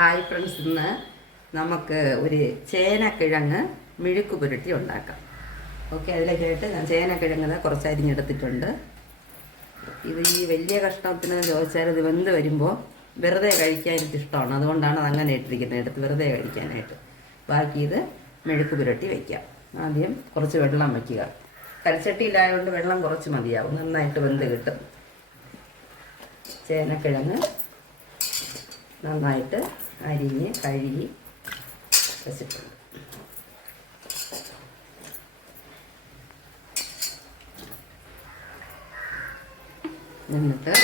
Hi friends, ഇന്ന് നമുക്ക് ഒരു ചേനക്കിഴങ്ങ് മെഴുക്ക് പുരട്ടി ഉണ്ടാക്കാം. ഓക്കെ, അതിലേക്കായിട്ട് ഞാൻ ചേനക്കിഴങ്ങ് കുറച്ച് അരിഞ്ഞെടുത്തിട്ടുണ്ട്. ഇത് ഈ വലിയ കഷ്ണത്തിന് ചോദിച്ചാൽ ഇത് വെന്ത് വരുമ്പോൾ വെറുതെ കഴിക്കാൻ എനിക്കിഷ്ടമാണ്. അതുകൊണ്ടാണ് അത് അങ്ങനെ ഇട്ടിരിക്കുന്നത്, എടുത്ത് വെറുതെ കഴിക്കാനായിട്ട്. ബാക്കി ഇത് മെഴുക്ക് പുരട്ടി വയ്ക്കാം. ആദ്യം കുറച്ച് വെള്ളം വയ്ക്കുക. കൽച്ചട്ടിയിലായതുകൊണ്ട് വെള്ളം കുറച്ച് മതിയാവും, നന്നായിട്ട് വെന്ത് കിട്ടും. ചേനക്കിഴങ്ങ് നന്നായിട്ട് അരിഞ്ഞ് കഴുകി വെച്ചിട്ടുണ്ട്. എന്നിട്ട്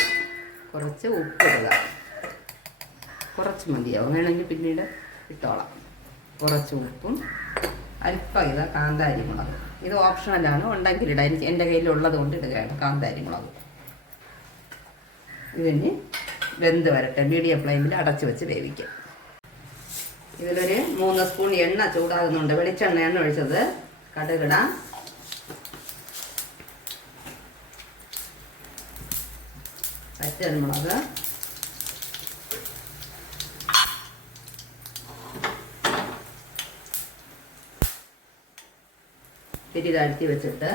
കുറച്ച് ഉപ്പിടുക. കുറച്ച് മതിയാവും, വേണമെങ്കിൽ പിന്നീട് ഇട്ടോളാം. കുറച്ച് ഉപ്പും അല്പം ഇത് കാന്താരി മുളക്. ഇത് ഓപ്ഷണലാണ്, ഉണ്ടെങ്കിൽ ഇടാം. എനിക്ക് എൻ്റെ കയ്യിലുള്ളത് കൊണ്ട് ഇടുകയാണ് കാന്താരി മുളക്. ഇതിന് വെന്ത് വരട്ടെ. മീഡിയം ഫ്ലെയിമിൽ അടച്ചു വെച്ച് വേവിക്കാം. ഇതിലൊരു 3 സ്പൂൺ എണ്ണ ചൂടാകുന്നുണ്ട്. വെളിച്ചെണ്ണയാണ് ഒഴിച്ചത്. കടുകിടാം. പച്ചമുളക്, തിരി താഴ്ത്തി വെച്ചിട്ട്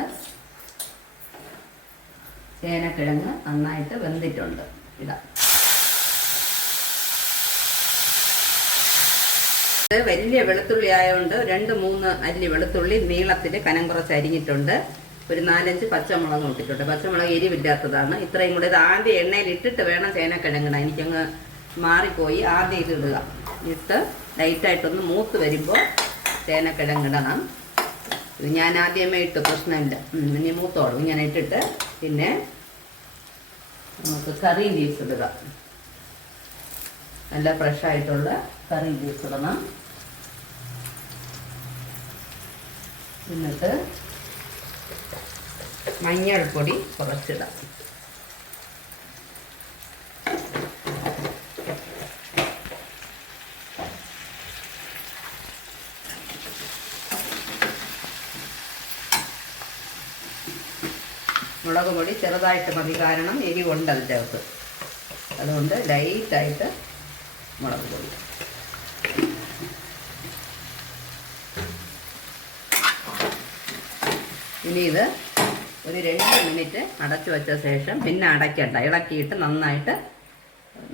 ചേനക്കിഴങ്ങ് നന്നായിട്ട് വെന്തിട്ടുണ്ട് ഇടാം. വലിയ വെളുത്തുള്ളി ആയതുകൊണ്ട് 2-3 അല്ലി വെളുത്തുള്ളി നീളത്തിൽ കനം കുറച്ച് അരിഞ്ഞിട്ടുണ്ട്. ഒരു 4-5 പച്ചമുളക് ഇട്ടിട്ടുണ്ട്. പച്ചമുളക് എരിവില്ലാത്തതാണ്. ഇത്രയും കൂടെ ഇത് ആദ്യം എണ്ണയിൽ ഇട്ടിട്ട് വേണം ചേനക്കിഴങ്ങിടാൻ. എനിക്കങ്ങ് മാറിപ്പോയി. ആദ്യം ഇത് ഇടുക. ഇട്ട് ലൈറ്റായിട്ടൊന്ന് മൂത്ത് വരുമ്പോൾ ചേനക്കിഴങ്ങിടണം. ഇത് ഞാൻ ആദ്യമേ ഇട്ട്, പ്രശ്നമില്ല. ഇനി മൂത്തോളും. ഇങ്ങനെ ഇട്ടിട്ട് പിന്നെ നമുക്ക് കറി ലീവ്സ് ഇടുക. നല്ല ഫ്രഷായിട്ടുള്ള കറി ലീവ്സ് ഇടണം. എന്നിട്ട് മഞ്ഞൾപ്പൊടി കുറച്ചിടാം. മുളക് പൊടി ചെറുതായിട്ട് മതി, കാരണം എരിവുണ്ട് അതിൻ്റെ അകത്ത്. അതുകൊണ്ട് ലൈറ്റായിട്ട് മുളക് പൊടി. ഇനി ഇത് ഒരു 2 മിനിറ്റ് അടച്ചു വെച്ച ശേഷം പിന്നെ അടയ്ക്കണ്ട, ഇളക്കിയിട്ട് നന്നായിട്ട്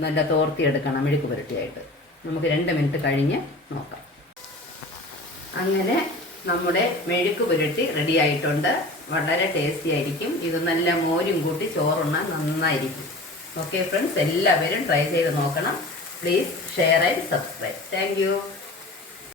നല്ല തോർത്തിയെടുക്കണം മെഴുക്ക് പുരട്ടിയായിട്ട്. നമുക്ക് 2 മിനിറ്റ് കഴിഞ്ഞ് നോക്കാം. അങ്ങനെ നമ്മുടെ മെഴുക്ക് പുരട്ടി റെഡി ആയിട്ടുണ്ട്. വളരെ ടേസ്റ്റി ആയിരിക്കും. ഇത് നല്ല മോരും കൂട്ടി ചോറുണ്ണാൻ നന്നായിരിക്കും. ഓക്കെ ഫ്രണ്ട്സ്, എല്ലാവരും ട്രൈ ചെയ്ത് നോക്കണം. Please share and subscribe. Thank you.